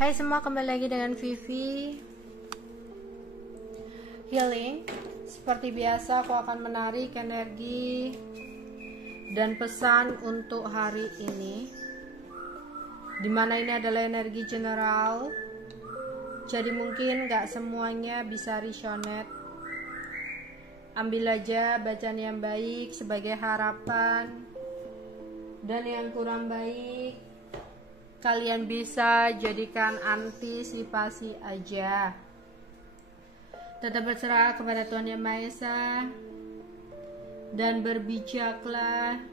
Hai semua, kembali lagi dengan Vivi Healing. Seperti biasa aku akan menarik energi dan pesan untuk hari ini, dimana ini adalah energi general, jadi mungkin gak semuanya bisa resonate. Ambil aja bacaan yang baik sebagai harapan, dan yang kurang baik kalian bisa jadikan antisipasi aja. Tetap berserah kepada Tuhan Yang Maha Esa dan berbijaklah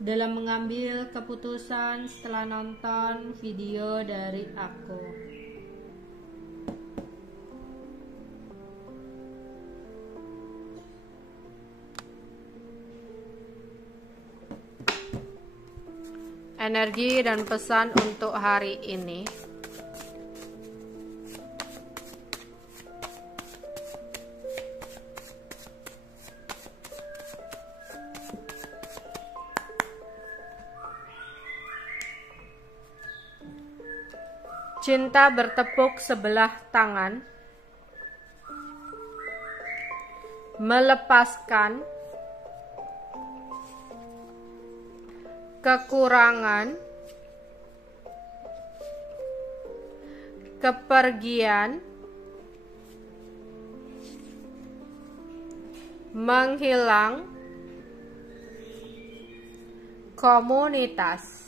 dalam mengambil keputusan setelah nonton video dari aku. Energi dan pesan untuk hari ini. Cinta bertepuk sebelah tangan, melepaskan kekurangan, kepergian, menghilang, komunitas.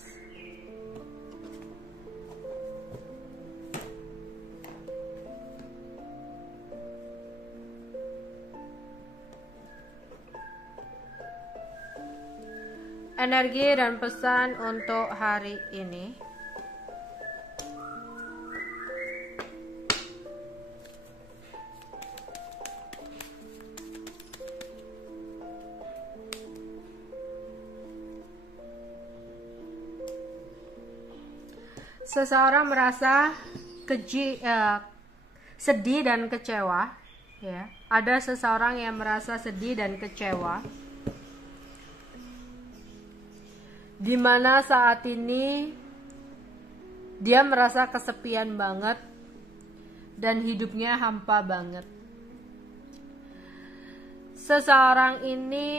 Energi dan pesan untuk hari ini. Seseorang merasa sedih dan kecewa, ya. Ada seseorang yang merasa sedih dan kecewa, dimana saat ini dia merasa kesepian banget dan hidupnya hampa banget. Seseorang ini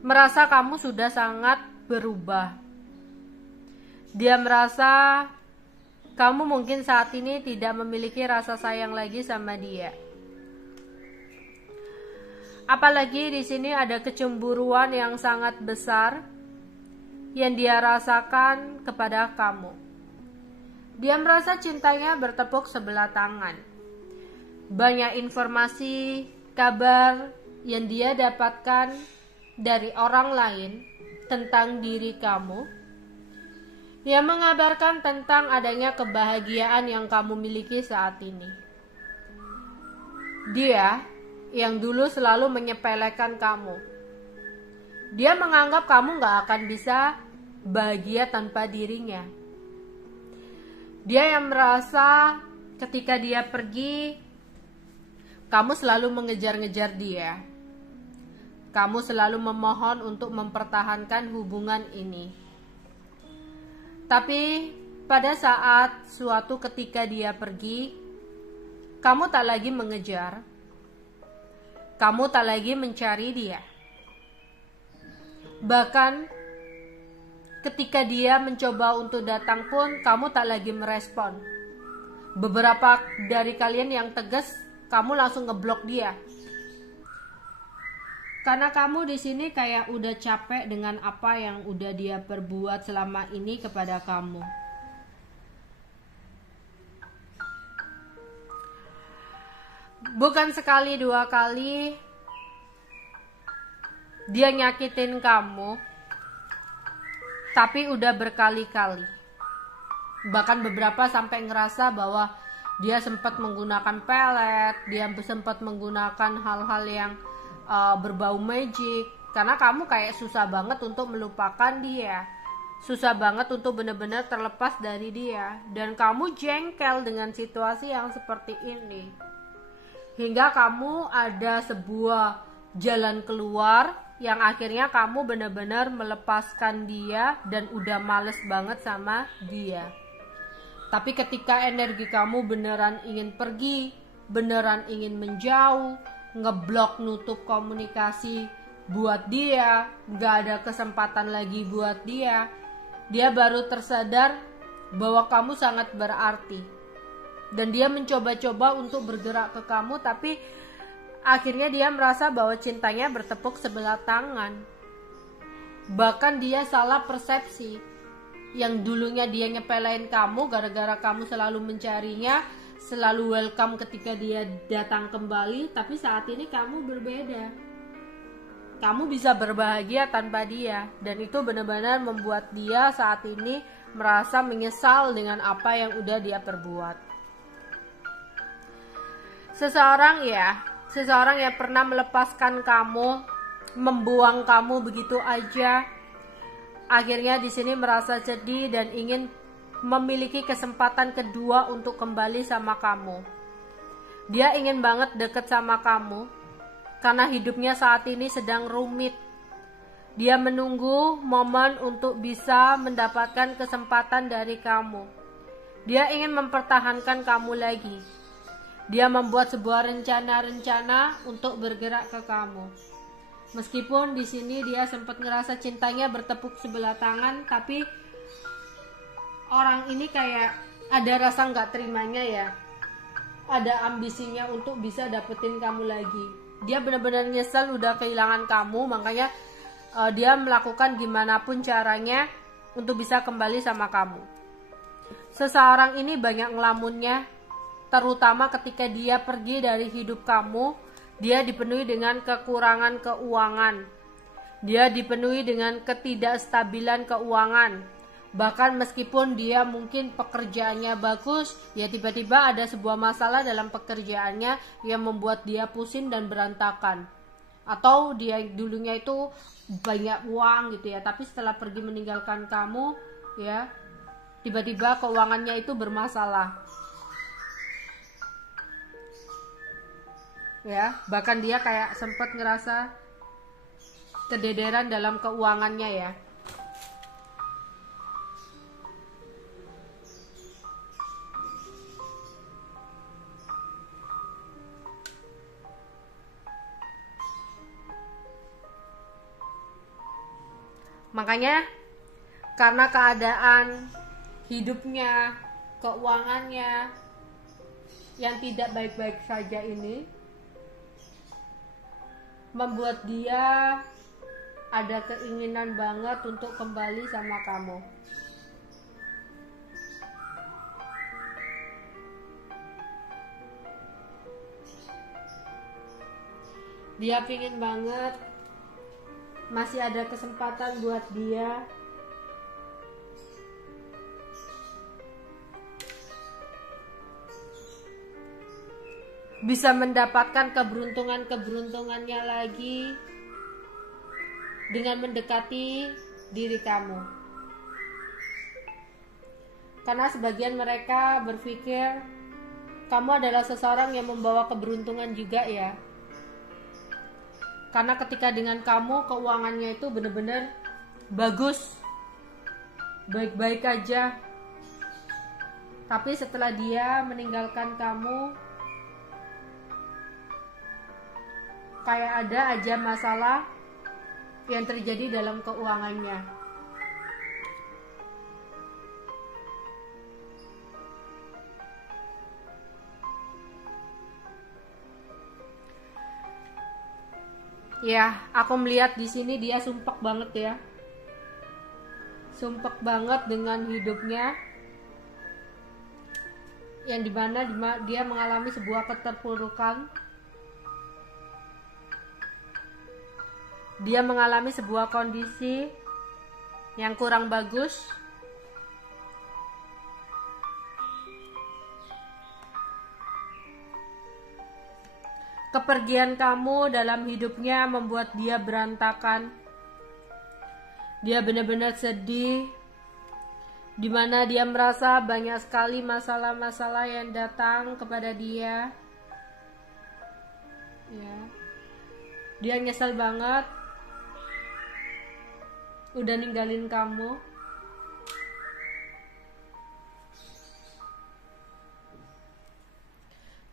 merasa kamu sudah sangat berubah. Dia merasa kamu mungkin saat ini tidak memiliki rasa sayang lagi sama dia. Apalagi di sini ada kecemburuan yang sangat besar yang dia rasakan kepada kamu. Dia merasa cintanya bertepuk sebelah tangan. Banyak informasi, kabar yang dia dapatkan dari orang lain tentang diri kamu, yang mengabarkan tentang adanya kebahagiaan yang kamu miliki saat ini. Dia yang dulu selalu menyepelekan kamu. Dia menganggap kamu gak akan bisa bahagia tanpa dirinya. Dia yang merasa ketika dia pergi, kamu selalu mengejar-ngejar dia. Kamu selalu memohon untuk mempertahankan hubungan ini. Tapi pada saat suatu ketika dia pergi, kamu tak lagi mengejar. Kamu tak lagi mencari dia. Bahkan ketika dia mencoba untuk datang pun kamu tak lagi merespon. Beberapa dari kalian yang tegas, kamu langsung ngeblok dia. Karena kamu di sini kayak udah capek dengan apa yang udah dia perbuat selama ini kepada kamu. Bukan sekali dua kali dia nyakitin kamu, tapi udah berkali-kali. Bahkan beberapa sampai ngerasa bahwa dia sempat menggunakan pelet, dia sempat menggunakan hal-hal yang berbau magic. Karena kamu kayak susah banget untuk melupakan dia, susah banget untuk benar-benar terlepas dari dia. Dan kamu jengkel dengan situasi yang seperti ini, hingga kamu ada sebuah jalan keluar yang akhirnya kamu benar-benar melepaskan dia dan udah males banget sama dia. Tapi ketika energi kamu beneran ingin pergi, beneran ingin menjauh, ngeblok nutup komunikasi buat dia, gak ada kesempatan lagi buat dia, dia baru tersadar bahwa kamu sangat berarti. Dan dia mencoba-coba untuk bergerak ke kamu, tapi akhirnya dia merasa bahwa cintanya bertepuk sebelah tangan. Bahkan dia salah persepsi. Yang dulunya dia nyepelein kamu gara-gara kamu selalu mencarinya, selalu welcome ketika dia datang kembali, tapi saat ini kamu berbeda. Kamu bisa berbahagia tanpa dia, dan itu benar-benar membuat dia saat ini merasa menyesal dengan apa yang udah dia perbuat. Seseorang yang pernah melepaskan kamu, membuang kamu begitu aja, akhirnya di sini merasa sedih dan ingin memiliki kesempatan kedua untuk kembali sama kamu. Dia ingin banget deket sama kamu karena hidupnya saat ini sedang rumit. Dia menunggu momen untuk bisa mendapatkan kesempatan dari kamu. Dia ingin mempertahankan kamu lagi. Dia membuat sebuah rencana-rencana untuk bergerak ke kamu. Meskipun di sini dia sempat ngerasa cintanya bertepuk sebelah tangan, tapi orang ini kayak ada rasa nggak terimanya ya. Ada ambisinya untuk bisa dapetin kamu lagi. Dia benar-benar nyesel udah kehilangan kamu, makanya dia melakukan gimana pun caranya untuk bisa kembali sama kamu. Seseorang ini banyak ngelamunnya, terutama ketika dia pergi dari hidup kamu. Dia dipenuhi dengan kekurangan keuangan. Dia dipenuhi dengan ketidakstabilan keuangan. Bahkan meskipun dia mungkin pekerjaannya bagus, ya tiba-tiba ada sebuah masalah dalam pekerjaannya yang membuat dia pusing dan berantakan. Atau dia dulunya itu banyak uang gitu ya, tapi setelah pergi meninggalkan kamu, ya tiba-tiba keuangannya itu bermasalah. Ya, bahkan dia kayak sempat ngerasa kedederan dalam keuangannya ya. Makanya karena keadaan hidupnya, keuangannya yang tidak baik-baik saja ini membuat dia ada keinginan banget untuk kembali sama kamu. Dia pingin banget masih ada kesempatan buat dia bisa mendapatkan keberuntungannya lagi dengan mendekati diri kamu. Karena sebagian mereka berpikir kamu adalah seseorang yang membawa keberuntungan juga ya. Karena ketika dengan kamu keuangannya itu benar-benar bagus, baik-baik aja. Tapi setelah dia meninggalkan kamu, kayak ada aja masalah yang terjadi dalam keuangannya. Ya, aku melihat di sini dia sumpek banget ya. Sumpek banget dengan hidupnya. Yang dimana dia mengalami sebuah keterpurukan. Dia mengalami sebuah kondisi yang kurang bagus. Kepergian kamu dalam hidupnya membuat dia berantakan. Dia benar-benar sedih, dimana dia merasa banyak sekali masalah-masalah yang datang kepada dia. Ya. Dia nyesel banget udah ninggalin kamu.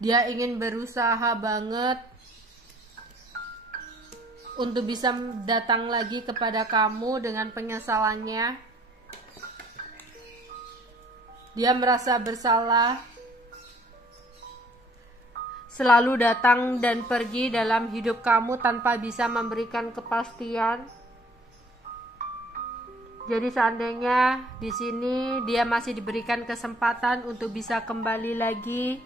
Dia ingin berusaha banget untuk bisa datang lagi kepada kamu dengan penyesalannya. Dia merasa bersalah, selalu datang dan pergi dalam hidup kamu tanpa bisa memberikan kepastian. Jadi seandainya di sini dia masih diberikan kesempatan untuk bisa kembali lagi,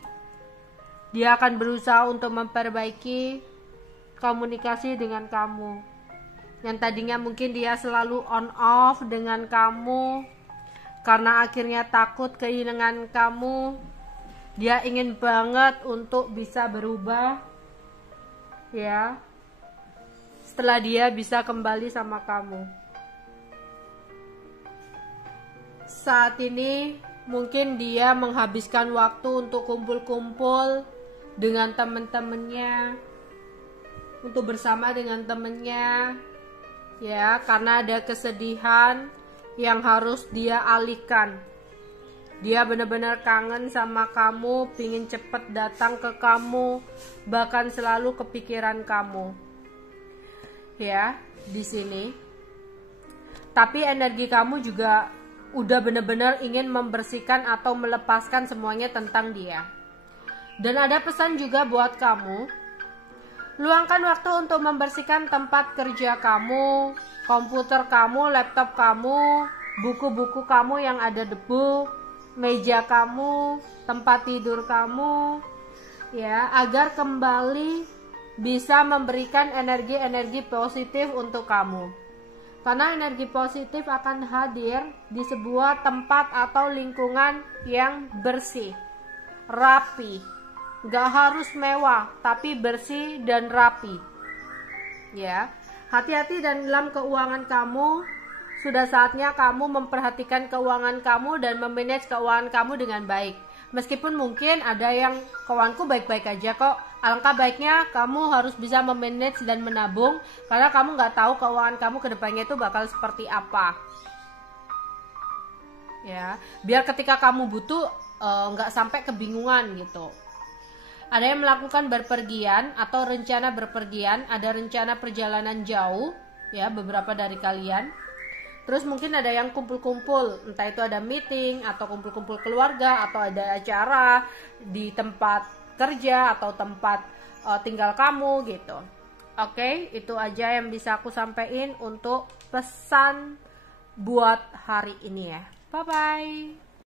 dia akan berusaha untuk memperbaiki komunikasi dengan kamu. Yang tadinya mungkin dia selalu on off dengan kamu karena akhirnya takut kehilangan kamu. Dia ingin banget untuk bisa berubah, ya, setelah dia bisa kembali sama kamu. Saat ini mungkin dia menghabiskan waktu untuk kumpul-kumpul dengan teman-temannya, untuk bersama dengan temannya, ya, karena ada kesedihan yang harus dia alihkan. Dia benar-benar kangen sama kamu, pingin cepet datang ke kamu, bahkan selalu kepikiran kamu, ya, di sini. Tapi energi kamu juga udah benar-benar ingin membersihkan atau melepaskan semuanya tentang dia. Dan ada pesan juga buat kamu. Luangkan waktu untuk membersihkan tempat kerja kamu, komputer kamu, laptop kamu, buku-buku kamu yang ada debu, meja kamu, tempat tidur kamu, ya, agar kembali bisa memberikan energi-energi positif untuk kamu. Karena energi positif akan hadir di sebuah tempat atau lingkungan yang bersih, rapi. Gak harus mewah, tapi bersih dan rapi. Ya, hati-hati dalam keuangan kamu. Sudah saatnya kamu memperhatikan keuangan kamu dan memanage keuangan kamu dengan baik. Meskipun mungkin ada yang keuanganku baik-baik aja kok, alangkah baiknya kamu harus bisa memanage dan menabung, karena kamu nggak tahu keuangan kamu ke depannya itu bakal seperti apa. Ya, biar ketika kamu butuh nggak sampai kebingungan gitu. Ada yang melakukan berpergian atau rencana berpergian, ada rencana perjalanan jauh, ya, beberapa dari kalian. Terus mungkin ada yang kumpul-kumpul, entah itu ada meeting atau kumpul-kumpul keluarga atau ada acara di tempat kerja atau tempat tinggal kamu gitu. Oke, itu aja yang bisa aku sampaikan untuk pesan buat hari ini ya. Bye bye.